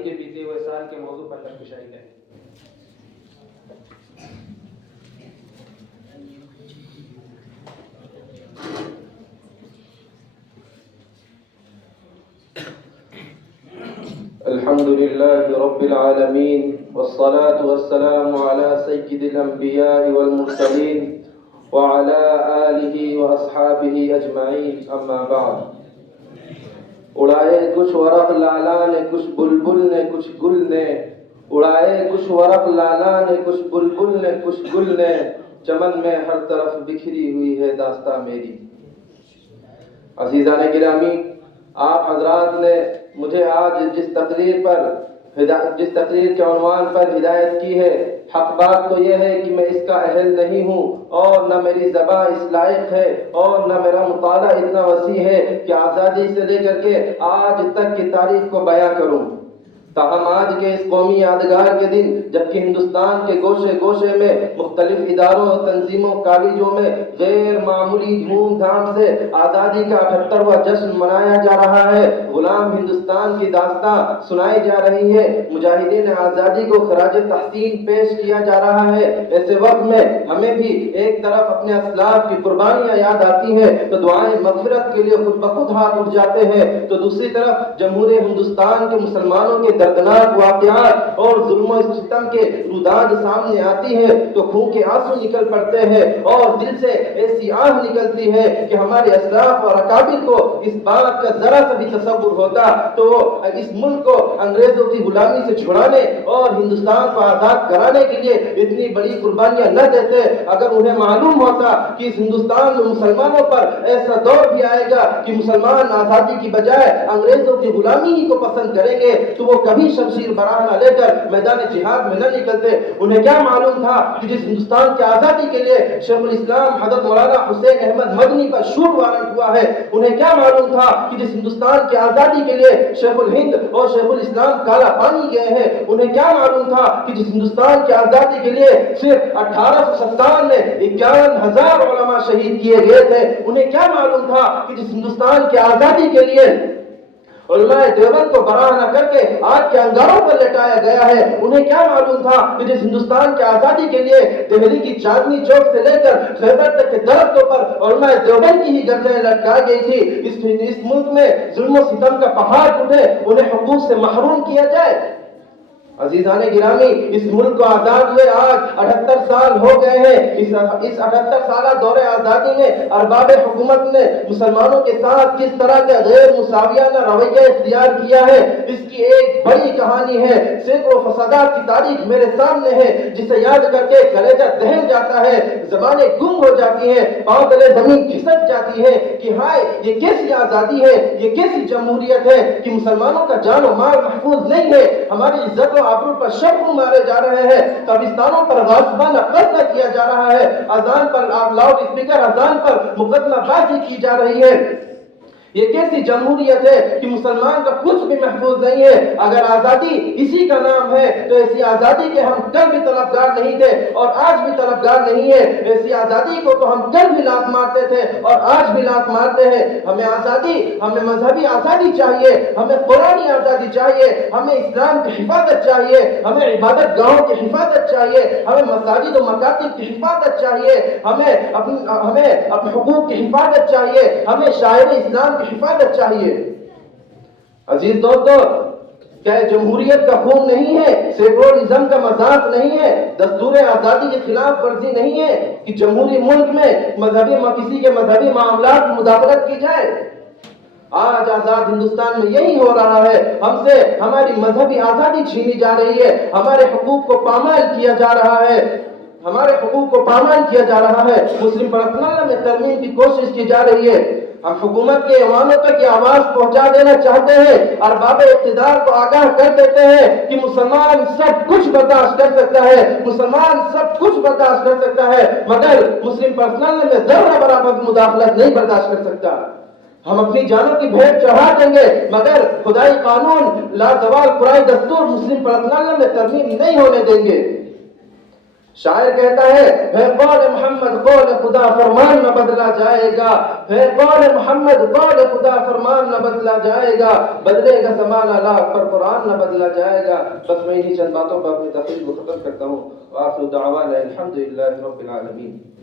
بھائی کے بیتے ہوئے سال کے موضوع پر درگزاری کریں۔ الحمد لله رب العالمين والصلاة والسلام على سيد الأنبياء والمرسلين وعلى آله وأصحابه أجمعين أما بعد۔ اڑائے کچھ ورق لالا نے کچھ بلبل نے کچھ گل نے، اڑائے کچھ ورق لالا نے کچھ بلبل نے کچھ گل نے، چمن میں ہر طرف بکھری ہوئی ہے داستاں میری۔ عزیزان گرامی، آپ حضرات نے مجھے آج جس تقریر کے عنوان پر ہدایت کی ہے، حق بات تو یہ ہے کہ میں اس کا اہل نہیں ہوں، اور نہ میری زبان اس لائق ہے، اور نہ میرا مطالعہ اتنا وسیع ہے کہ آزادی سے لے کر کے آج تک کی تاریخ کو بیان کروں۔ تاہم آج کے اس قومی یادگار کے دن، جبکہ ہندوستان کے گوشے گوشے میں مختلف اداروں، تنظیموں، کالجوں میں غیر معمولی دھوم دھام سے آزادی کا 78واں جشن منایا جا رہا ہے، غلام ہندوستان کی داستاں سنائی جا رہی ہے، مجاہدین آزادی کو خراج تحسین پیش کیا جا رہا ہے، ایسے وقت میں ہمیں بھی ایک طرف اپنے اسلاف کی قربانیاں یاد آتی ہیں تو دعائیں مغفرت کے لیے خود بخود ہاتھ اٹھ جاتے ہیں، تو دوسری طرف جمہوریہ ہندوستان کے مسلمانوں کے دردناک واقعات اور ظلم و ستم کے روداد سامنے آتی ہے تو خون کے آنسو نکل پڑتے ہیں، اور دل سے ایسی آہ نکلتی ہے کہ ہمارے اسلاف اور اکابر کو اس بات کا ذرا سا بھی تصور ہوتا تو وہ اس ملک کو انگریزوں کی غلامی سے چھڑانے اور ہندوستان کو آزاد کرانے کے لیے اتنی بڑی قربانیاں نہ دیتے۔ اگر انہیں معلوم ہوتا کہ اس ہندوستان میں مسلمانوں پر ایسا دور بھی آئے گا کہ مسلمان آزادی کی بجائے انگریزوں کی غلامی ہی کو پسند کریں گے تو وہ کبھی شمشیر برآں نہ لے کر میدان جہاد میں نہ نکلتے۔ انہیں کیا معلوم تھا کہ جس ہندوستان کی آزادی کے لیے شیخ الاسلام حضرت مولانا حسین احمد مدنی پر شوٹ وارنٹ ہوا ہے، انہیں کیا معلوم تھا کہ جس ہندوستان کی آزادی کے لیے شیخ الہند اور شیخ الاسلام کالا پانی گئے ہیں، انہیں کیا معلوم تھا کہ جس ہندوستان کی آزادی کے لیے صرف 1857 میں 51,000 علماء شہید کیے گئے تھے، انہیں کیا معلوم تھا کہ جس ہندوستان کی آزادی کے لیے علماء دیوبند کو برآں نہ کر کے آج کے انگاروں پر لٹایا گیا ہے، انہیں کیا معلوم تھا کہ جس ہندوستان کی آزادی کے لیے دہلی کی چاندنی چوک سے لے کر خیبر تک کے درختوں پر علماء دیوبند کی ہی گردنیں لٹکائی گئی تھی۔ اس ملک میں ظلم و ستم کا پہاڑ ٹوٹے، انہیں حقوق سے محروم کیا جائے۔ عزیزان گرامی، اس ملک کو آزاد ہوئے آج 78 سال ہو گئے ہیں۔ اس 78 سالہ دور آزادی میں ارباب حکومت نے مسلمانوں کے ساتھ کس طرح کا غیر مساویانہ رویہ اختیار کیا ہے، اس کی ایک بڑی کہانی ہے۔ سینکڑوں فسادات کی تاریخ میرے سامنے ہے جسے یاد کر کے کلیجہ دہل جاتا ہے، زبانیں گم ہو جاتی ہیں، پاؤں تلے زمین کھسک جاتی ہے کہ ہائے یہ کیسی آزادی ہے، یہ کیسی جمہوریت ہے کہ مسلمانوں کا جان و مال محفوظ نہیں ہے، ہماری عزت و آبرو پر شبوں مارے جا رہے ہیں، قبرستانوں پر غاصبانہ قبضہ کیا جا رہا ہے، اذان پر لاؤڈ اسپیکر اذان پر مقدمہ بازی کی جا رہی ہے۔ یہ کیسی جمہوریت ہے کہ مسلمان کا کچھ بھی محفوظ نہیں ہے۔ اگر آزادی اسی کا نام ہے تو ایسی آزادی کے ہم کل بھی طلبگار نہیں تھے اور آج بھی طلبگار نہیں ہے۔ ایسی آزادی کو تو ہم کل بھی لات مارتے تھے اور آج بھی لات مارتے ہیں۔ ہمیں آزادی، ہمیں مذہبی آزادی چاہیے، ہمیں قرآنی آزادی چاہیے، ہمیں اسلام کی حفاظت چاہیے، ہمیں عبادت گاہوں کی حفاظت چاہیے، ہمیں مساجد و مکاتب کی حفاظت چاہیے، ہمیں اپنے حقوق کی حفاظت چاہیے، ہمیں شاعر اسلام کی حفاظت چاہیے۔ عزیز دوستو، کیا جمہوریت کا خون نہیں ہے، سیکولرزم کا مذاق نہیں ہے، دستور آزادی کی خلاف ورزی نہیں ہے کہ جمہوری ملک میں کسی کے مذہبی معاملات کی مداخلت کی جائے؟ آج آزاد ہندوستان میں یہی ہو رہا ہے، ہم سے ہماری مذہبی آزادی چھینی جا رہی ہے، ہمارے حقوق کو پامال کیا جا رہا ہے، ہمارے حقوق کو پامال کیا جا رہا ہے، مسلم پرسنل میں ترمیم کی کوشش کی جا رہی ہے۔ ہم حکومت کے ایوانوں تک یہ آواز پہنچا دینا چاہتے ہیں، ارباب اقتدار کو آگاہ کر دیتے ہیں کہ مسلمان سب کچھ برداشت کر سکتا ہے، مسلمان سب کچھ برداشت کر سکتا ہے، مگر مسلم پرسنل میں ذرہ برابر مداخلت نہیں برداشت کر سکتا۔ ہم اپنی جانوں کی بھیٹ چڑھا دیں گے مگر خدائی قانون، لازوال قرآن دستور مسلم پرسنل میں ترمیم نہیں ہونے دیں گے۔ شاعر کہتا ہے قول محمد قول خدا فرمان نہ بدلا جائے گا، ہے قول محمد قول خدا فرمان نہ بدلا جائے گا، بدلے گا زمانہ لاکھ پر قرآن نہ بدلا جائے گا۔ بس میں انہی چند باتوں پر اپنی تقریر کو ختم کرتا ہوں۔ وآخر دعوانا الحمدللہ رب العالمین۔